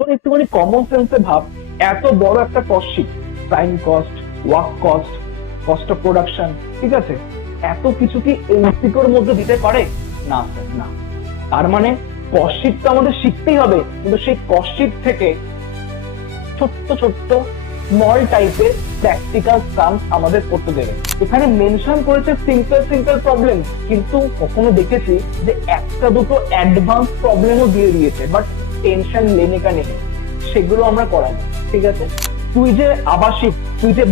তোর একটুখানি কমন সেন্সে ভাব, এত বড় একটা cost sheet, prime cost, work cost, cost of production, ঠিক আছে, এত কিছু কি এমসিকিউর মধ্যে দিতে পারে? না স্যার, না। তার মানে কস্ট শিট তো আমাদের শিখতেই হবে, কিন্তু সেই কস্ট শিট থেকে ছোট্ট ছোট্ট স্মল টাইপের প্র্যাকটিক্যাল সামস আমাদের করতে দেবে। এখানে মেনশন করেছে সিম্পল সিম্পল প্রবলেম, কিন্তু কখনো দেখেছি যে একটা দুটো অ্যাডভান্স প্রবলেমও দিয়ে দিয়েছে, বাট টেনশন লেনে কা নেই, সেগুলো আমরা করাবো। ঠিক আছে, তুই যে আবাসিক, তুই যে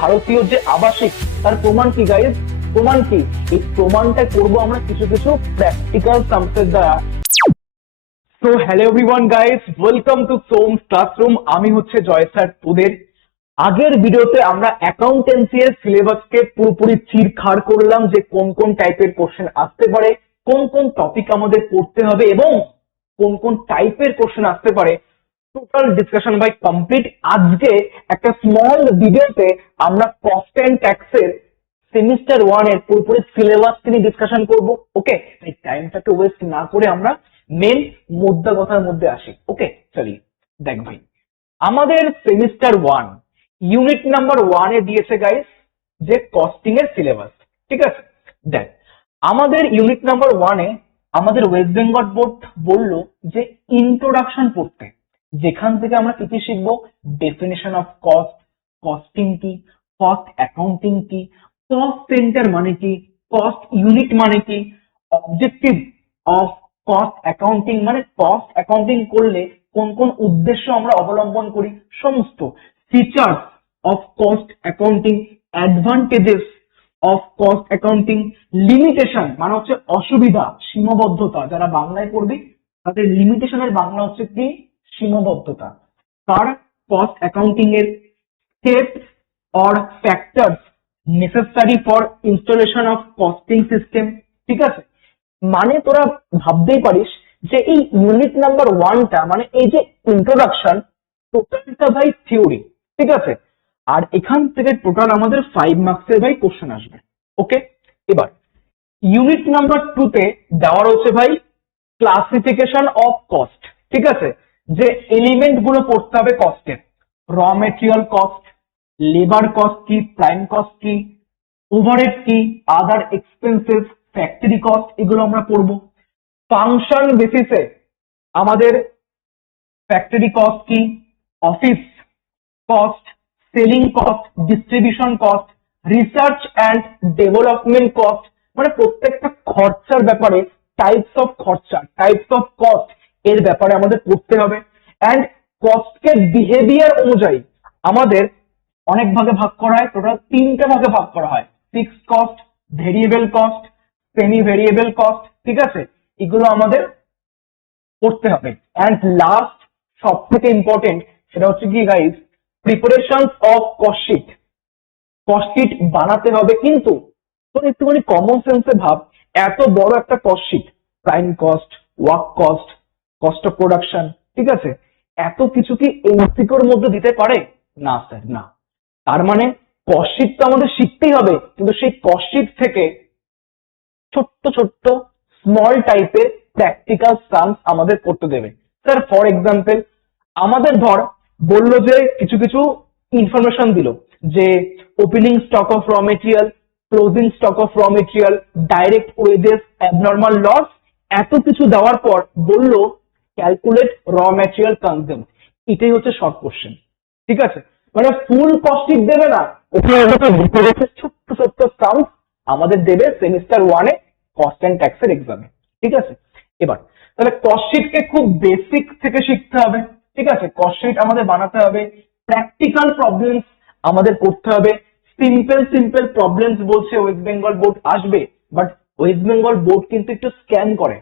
ভারতীয় যে আবাসিক, তার প্রমাণ কি গাইজ? প্রমাণ কি? এই প্রমাণটা করবো আমরা কিছু কিছু প্র্যাকটিক্যাল সামসের দ্বারা। So hello everyone guys, welcome to সোমস classroom. আমি হচ্ছে জয় স্যার তোদের। আগের ভিডিওতে আমরা অ্যাকাউন্টেন্সি এর সিলেবাসকে পুরোপুরি চিরখাড় করলাম, যে কোন কোন টাইপের কোশ্চেন আসতে পারে, কোন কোন টপিক আমাদের পড়তে হবে এবং কোন কোন টাইপের কোশ্চেন আসতে পারে। Total discussion by complete. আজকে একটা স্মল ভিডিওতে আমরা কস্ট এন্ড ট্যাক্সের সেমিস্টার ওয়ান এর পুরোপুরি সিলেবাস নিয়ে ডিসকাশন করব। ওকে, এই টাইমটাকে ওয়েস্ট না করে আমরা মেন মুদ্রা কথার মধ্যে আসি। ওকে, চলি। দেখ ভাই, আমাদের semester one unit number one এ দিয়েছে গাইস যে কস্টিং এর সিলেবাস। ঠিক আছে, দেখ আমাদের ইউনিট নাম্বার ওয়ানে আমাদের ওয়েস্ট বেঙ্গল বোর্ড বলল যে ইন্ট্রোডাকশন পড়তে, যেখান থেকে আমরা কি কি শিখবো, ডেফিনেশন অফ কস্ট, কস্টিং কি, কস্ট অ্যাকাউন্টিং কি, কস্ট সেন্টার মানে কি, কস্ট ইউনিট মানে কি, অবজেক্টিভ অফ কস্ট অ্যাকাউন্টিং মানে কস্ট অ্যাকাউন্টিং করলে কোন কোন উদ্দেশ্য আমরা অবলম্বন করি, সমস্ত features of cost accounting, advantages of cost accounting, limitation মানে হচ্ছে অসুবিধা, সীমাবদ্ধতা, যারা বাংলায় পড়বি তাদের লিমিটেশনের বাংলা হচ্ছে কি, সীমাবদ্ধতা। তার কস্ট অ্যাকাউন্টিং এর steps or factors necessary for installation of costing system. ঠিক আছে, মানে তোরা ভাবতেই পারিস যে এই ইউনিট নাম্বার ওয়ানটা মানে এই যে ইন্ট্রোডাকশন, টোটালটা ভাই থিওরি। ঠিক আছে, আর এখান থেকে টোটাল আমাদের 5 মার্কসের ভাই কোশ্চেন আসবে। ওকে, এবার ইউনিট নাম্বার টু তে দেওয়া রয়েছে ভাই ক্লাসিফিকেশন অফ কস্ট। ঠিক আছে, যে এলিমেন্ট গুলো পড়তে হবে কস্টের, raw material cost, labour cost কি, প্রাইম কস্ট কি, ওভারহেড কি, আদার এক্সপেন্সেস, ফ্যাক্টরি কস্ট, এগুলো আমরা পড়বো। ফাংশন বেসিসে আমাদের ফ্যাক্টরি কস্ট কি, office cost, selling cost, distribution cost, research and development cost, মানে প্রত্যেকটা খরচার ব্যাপারে টাইপস অফ খরচা, টাইপস অফ কস্ট এর ব্যাপারে আমাদের পড়তে হবে। অ্যান্ড কস্টকে বিহেভিয়ার অনুযায়ী আমাদের অনেক ভাগে ভাগ করা হয়, টোটাল 3টে ভাগে ভাগ করা হয়, fixed cost, variable cost, semi variable cost. ঠিক আছে, এগুলো আমাদের পড়তে হবে। অ্যান্ড লাস্ট, সব থেকে ইম্পর্টেন্ট, সেটা হচ্ছে কি guys, preparation of cost sheet. Cost sheet বানাতে হবে, কিন্তু তোর একটুখানি কমন সেন্সে ভাব, এত বড় একটা cost sheet, prime cost, work cost, cost of production, ঠিক আছে, এত কিছু কি এমসিকিউর মধ্যে দিতে পারে? না স্যার, না। তার মানে কস্ট শিট তো আমাদের শিখতেই হবে, কিন্তু সেই কস্ট শিট থেকে ছোট্ট ছোট্ট স্মল টাইপের প্র্যাকটিক্যাল সামস আমাদের করতে দেবে। স্যার ফর এক্সাম্পল, আমাদের ধর বললো যে কিছু কিছু ইনফরমেশন দিল, যে opening stock of raw material, closing stock of raw material, direct wages, abnormal loss, এত কিছু দেওয়ার পর বললো ক্যালকুলেট র মেটেরিয়াল কনজিউম। এটাই হচ্ছে শর্ট কোশ্চেন। ঠিক আছে, মানে ফুল কস্টিক দেবে না, ওখানে ছোট্ট ছোট্ট সামস আমাদের দেবে সেমিস্টার ওয়ানে কস্ট এন্ড ট্যাক্সের এক্সামে। ঠিক আছে, এবার তাহলে কস্ট শিটকে খুব বেসিক থেকে শিখতে হবে। ঠিক আছে, কস্ট শিট আমাদের বানাতে হবে, প্র্যাকটিক্যাল প্রবলেমস আমাদের করতে হবে। সিম্পল সিম্পল প্রবলেমস বলছে ওয়েস্ট বেঙ্গল বোর্ড আসবে, বাট ওয়েস্ট বেঙ্গল বোর্ড কিন্তু একটু স্ক্যাম করে।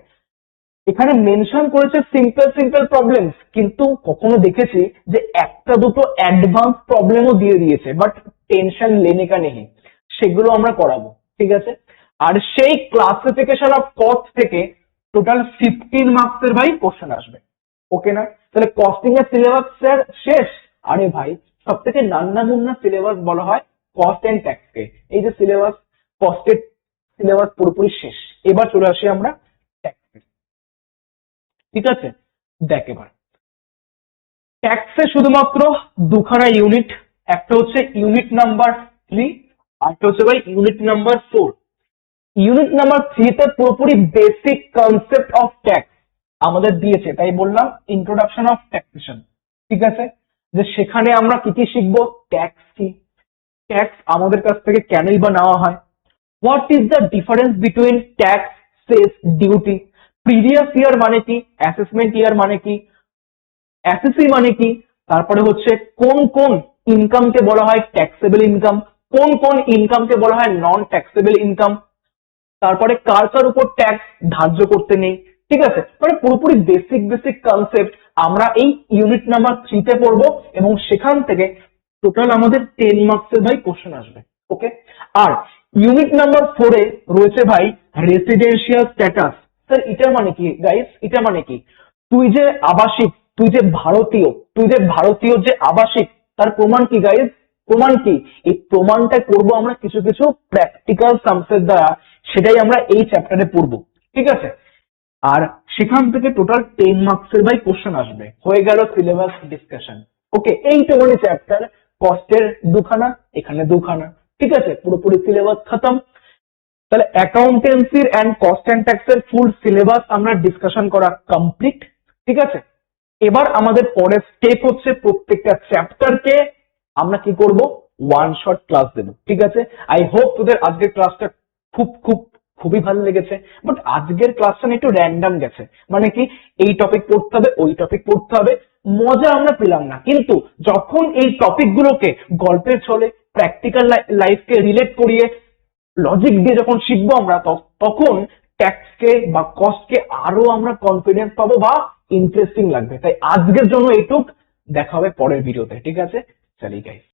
এখানে মেনশন করেছে সিম্পল সিম্পল প্রবলেমস, কিন্তু কখনো দেখেছি যে একটা দুটো অ্যাডভান্স প্রবলেমও দিয়ে দিয়েছে, বাট টেনশন লেনে কা নেই, সেগুলো আমরা করাবো। ঠিক আছে, আর সেই ক্লাসিফিকেশন অফ কস্ট থেকে টোটাল 15 মার্কসের ভাই কোশ্চেন আসবে। ওকে না? তাহলে কস্টিং এর সিলেবাস স্যার শেষ? আরে ভাই, সব থেকে নান্না মুন্না সিলেবাস বলা হয় কস্ট এন্ড ট্যাক্স কে। এই যে সিলেবাস, কস্টের সিলেবাস পুরোপুরি শেষ। এবার চলে আসি আমরা ট্যাক্স। ঠিক আছে, দেখ এবার ট্যাক্সে শুধুমাত্র দুখানা ইউনিট, একটা হচ্ছে ইউনিট নাম্বার 3 আর একটা হচ্ছে ভাই ইউনিট নাম্বার 4। ইউনিট নাম্বার 3 তে পুরোপুরি বেসিক কনসেপ্ট অফ ট্যাক্স আমাদের দিয়েছে, তাই বললাম ইন্ট্রোডাকশন অফ ট্যাক্সেশন। ঠিক আছে, যে সেখানে আমরা কি কি শিখবো, ট্যাক্স কি, ট্যাক্স আমাদের কাছ থেকে কেনই বা নেওয়া হয়, what is the difference between tax, cess, duty, previous year মানে কি, অ্যাসেসমেন্ট ইয়ার মানে কি, অ্যাসেসি মানে কি, তারপরে হচ্ছে কোন কোন ইনকামকে বলা হয় ট্যাক্সেবল ইনকাম, কোন কোন ইনকামকে বলা হয় নন ট্যাক্সেবল ইনকাম, তারপরে কার কার উপর ট্যাক্স ধার্য করতে নেই। ঠিক আছে, মানে পুরোপুরি বেসিক বেসিক কনসেপ্ট আমরা এই ইউনিট নাম্বার 3 তে পড়বো এবং সেখান থেকে টোটাল আমাদের 10 মার্কসের ভাই কোশ্চেন আসবে। ওকে, আর ইউনিট নাম্বার 4 এ রয়েছে ভাই রেসিডেন্সিয়াল স্ট্যাটাস। স্যার এটা মানে কি গাইস, এটা মানে কি, তুই যে আবাসিক, তুই যে ভারতীয়, যে আবাসিক, তার প্রমাণ কি গাইস, প্রমাণ কি, এই প্রমাণটা করব আমরা কিছু কিছু প্র্যাকটিক্যাল সামসের দ্বারা, সেটাই আমরা এই চ্যাপ্টারে পড়বো। ঠিক আছে, আর সেখান থেকে টোটাল 10 মার্কসের ভাই কোশ্চেন আসবে। হয়ে গেল সিলেবাস ডিসকাশন। ওকে, এইটুকুনি চ্যাপ্টার, কস্টের দুখানা, এখানে দুখানা। ঠিক আছে, পুরোপুরি সিলেবাস খতম। তাহলে অ্যাকাউন্টেন্সির এন্ড কস্ট এন্ড ট্যাক্সের ফুল সিলেবাস আমরা ডিসকাশন করা কমপ্লিট। ঠিক আছে, এবার আমাদের পরের স্টেপ হচ্ছে প্রত্যেকটা চ্যাপ্টারকে আমরা কি করব, ওয়ান শট ক্লাস দেব। ঠিক আছে, আই হোপ তোদের আজকের ক্লাসটা খুবই ভালো লেগেছে। বাট আজকের ক্লাসটা একটু র্যান্ডম গেছে, মানে কি এই টপিক পড়তে হবে, ওই টপিক পড়তে হবে, মজা আমরা পেলাম না। কিন্তু যখন এই টপিক গুলোকে গল্পের ছলে প্র্যাকটিক্যাল লাইফকে রিলেট করিয়ে লজিক দিয়ে যখন শিখবো আমরা, তখন ট্যাক্সকে বা কস্টকে আরো আমরা কনফিডেন্স পাবো বা ইন্টারেস্টিং লাগবে। তাই আজকের জন্য এইটুক, দেখা হবে পরের ভিডিওতে। ঠিক আছে, চলি গাইস।